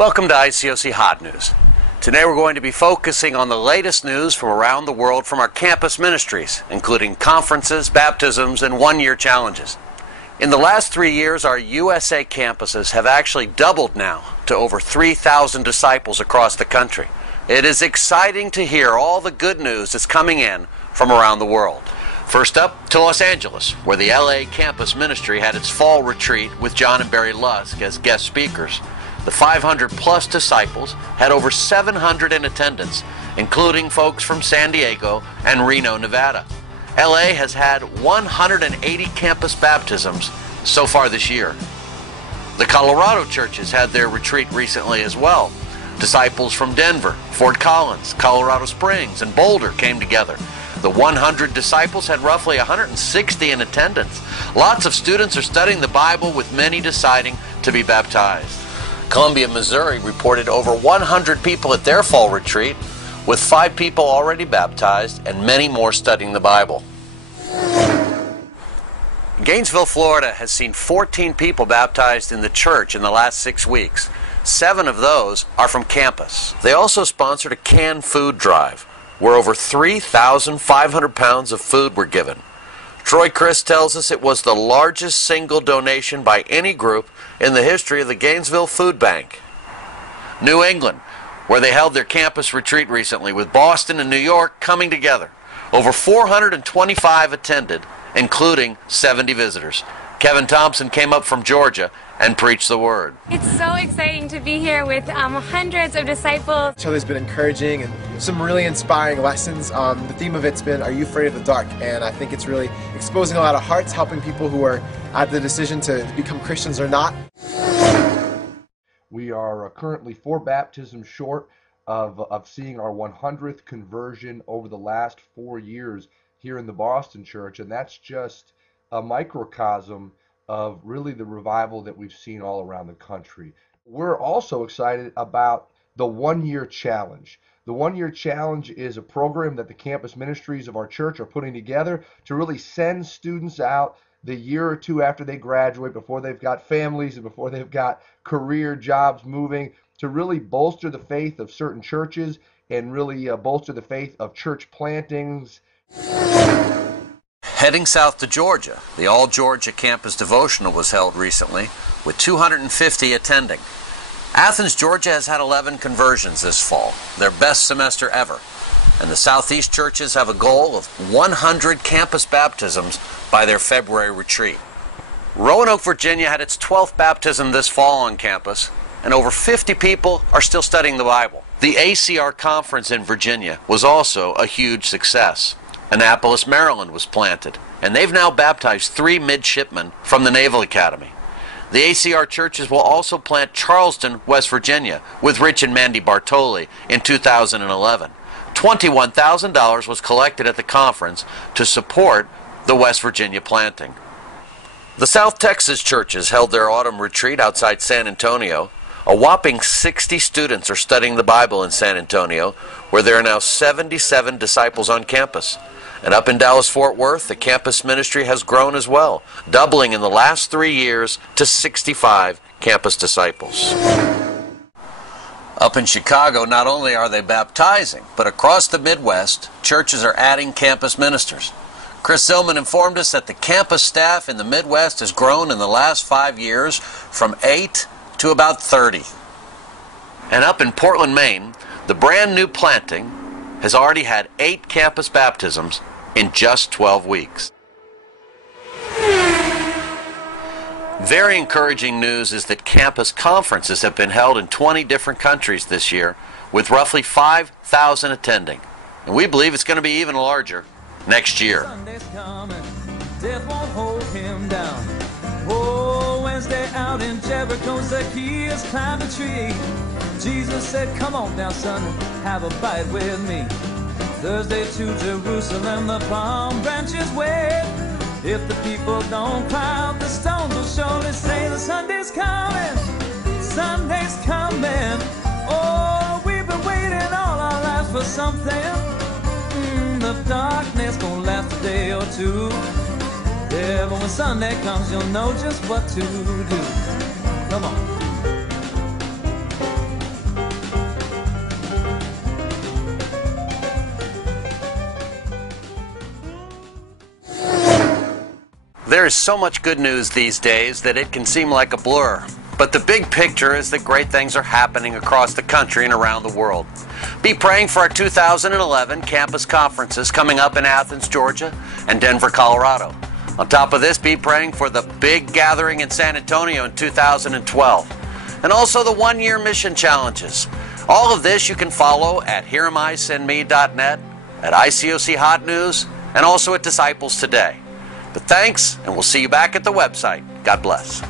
Welcome to ICOC Hot News. Today we're going to be focusing on the latest news from around the world from our campus ministries, including conferences, baptisms, and one-year challenges. In the last 3 years, our USA campuses have actually doubled now to over 3,000 disciples across the country. It is exciting to hear all the good news that's coming in from around the world. First up to Los Angeles, where the LA campus ministry had its fall retreat with John and Barry Lusk as guest speakers. The 500-plus disciples had over 700 in attendance, including folks from San Diego and Reno, Nevada. LA has had 180 campus baptisms so far this year. The Colorado churches had their retreat recently as well. Disciples from Denver, Fort Collins, Colorado Springs, and Boulder came together. The 100 disciples had roughly 160 in attendance. Lots of students are studying the Bible, with many deciding to be baptized. Columbia, Missouri reported over 100 people at their fall retreat, with 5 people already baptized and many more studying the Bible. Gainesville, Florida has seen 14 people baptized in the church in the last 6 weeks. 7 of those are from campus. They also sponsored a canned food drive, where over 3,500 pounds of food were given. Troy Chris tells us it was the largest single donation by any group in the history of the Gainesville Food Bank. New England, where they held their campus retreat recently, with Boston and New York coming together. Over 425 attended, including 70 visitors. Kevin Thompson came up from Georgia and preached the word. It's so exciting to be here with hundreds of disciples. It's been encouraging and some really inspiring lessons. The theme of it's been, Are You Afraid of the Dark? And I think it's really exposing a lot of hearts, helping people who are at the decision to become Christians or not. We are currently 4 baptisms short of seeing our 100th conversion over the last 4 years here in the Boston church, and that's just a microcosm of really the revival that we've seen all around the country. We're also excited about the one-year challenge. The one-year challenge is a program that the campus ministries of our church are putting together to really send students out the year or two after they graduate, before they've got families and before they've got career jobs moving, to really bolster the faith of certain churches and really bolster the faith of church plantings. Heading south to Georgia, the All Georgia Campus Devotional was held recently, with 250 attending. Athens, Georgia has had 11 conversions this fall, their best semester ever. And the Southeast churches have a goal of 100 campus baptisms by their February retreat. Roanoke, Virginia had its 12th baptism this fall on campus, and over 50 people are still studying the Bible. The ACR conference in Virginia was also a huge success. Annapolis, Maryland was planted, and they've now baptized 3 midshipmen from the Naval Academy. The ACR churches will also plant Charleston, West Virginia, with Rich and Mandy Bartoli in 2011. $21,000 was collected at the conference to support the West Virginia planting. The South Texas churches held their autumn retreat outside San Antonio. A whopping 60 students are studying the Bible in San Antonio, where there are now 77 disciples on campus. And up in Dallas-Fort Worth, the campus ministry has grown as well, doubling in the last 3 years to 65 campus disciples. Up in Chicago, not only are they baptizing, but across the Midwest, churches are adding campus ministers. Chris Zillman informed us that the campus staff in the Midwest has grown in the last 5 years from 8 to about 30. And up in Portland, Maine, the brand new planting has already had 8 campus baptisms in just 12 weeks. Very encouraging news is that campus conferences have been held in 20 different countries this year, with roughly 5,000 attending. And we believe it's going to be even larger next year. Sunday's coming, death won't hold him down. Oh, Wednesday out in Jericho, Zacchaeus climbed a tree. Jesus said, come on down, son, have a bite with me. Thursday to Jerusalem, the palm branches wave. If the people don't cry out, the stones will surely say the Sunday's coming, Sunday's coming. Oh, we've been waiting all our lives for something. The darkness gonna last a day or two. Yeah, but when Sunday comes, you'll know just what to do. Come on. There is so much good news these days that it can seem like a blur. But the big picture is that great things are happening across the country and around the world. Be praying for our 2011 campus conferences coming up in Athens, Georgia, and Denver, Colorado. On top of this, be praying for the big gathering in San Antonio in 2012, and also the one-year mission challenges. All of this you can follow at HereAmISendMe.net, at ICOC Hot News, and also at Disciples Today. But thanks, and we'll see you back at the website. God bless.